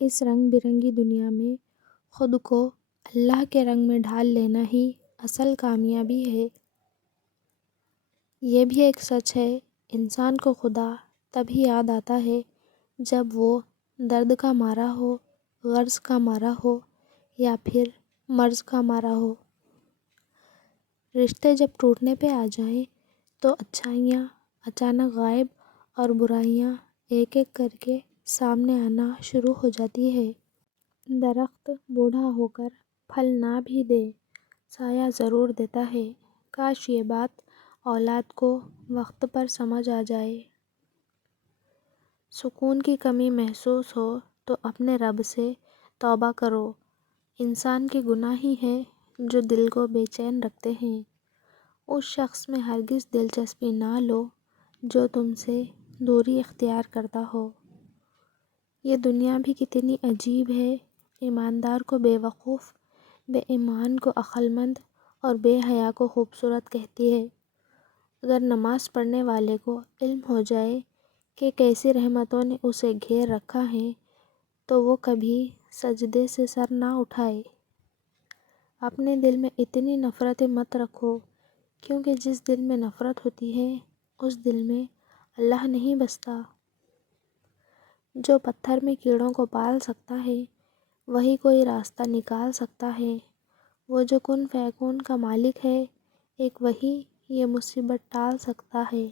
اس رنگ برنگی دنیا میں خود کو اللہ کے رنگ میں ڈھال لینا ہی اصل کامیابی ہے۔ یہ بھی ایک سچ ہے، انسان کو خدا تبھی یاد آتا ہے جب وہ درد کا مارا ہو، غرض کا مارا ہو یا پھر مرض کا مارا ہو۔ رشتے جب ٹوٹنے پہ آ جائیں تو اچھائیاں اچانک غائب اور برائیاں ایک ایک کر کے سامنے آنا شروع ہو جاتی ہے۔ درخت بوڑھا ہو کر پھل نہ بھی دے، سایہ ضرور دیتا ہے۔ کاش یہ بات اولاد کو وقت پر سمجھ آ جائے۔ سکون کی کمی محسوس ہو تو اپنے رب سے توبہ کرو۔ انسان کے گناہ ہی ہیں جو دل کو بے چین رکھتے ہیں۔ اس شخص میں ہرگز دلچسپی نہ لو جو تم سے دوری اختیار کرتا ہو۔ یہ دنیا بھی کتنی عجیب ہے، ایماندار کو بے وقوف، بے ایمان کو عقل مند اور بے حیا کو خوبصورت کہتی ہے۔ اگر نماز پڑھنے والے کو علم ہو جائے کہ کیسی رحمتوں نے اسے گھیر رکھا ہے تو وہ کبھی سجدے سے سر نہ اٹھائے۔ اپنے دل میں اتنی نفرتیں مت رکھو، کیونکہ جس دل میں نفرت ہوتی ہے اس دل میں اللہ نہیں بستا۔ جو پتھر میں کیڑوں کو پال سکتا ہے وہی کوئی راستہ نکال سکتا ہے۔ وہ جو کن فیکون کا مالک ہے ایک وہی یہ مصیبت ٹال سکتا ہے۔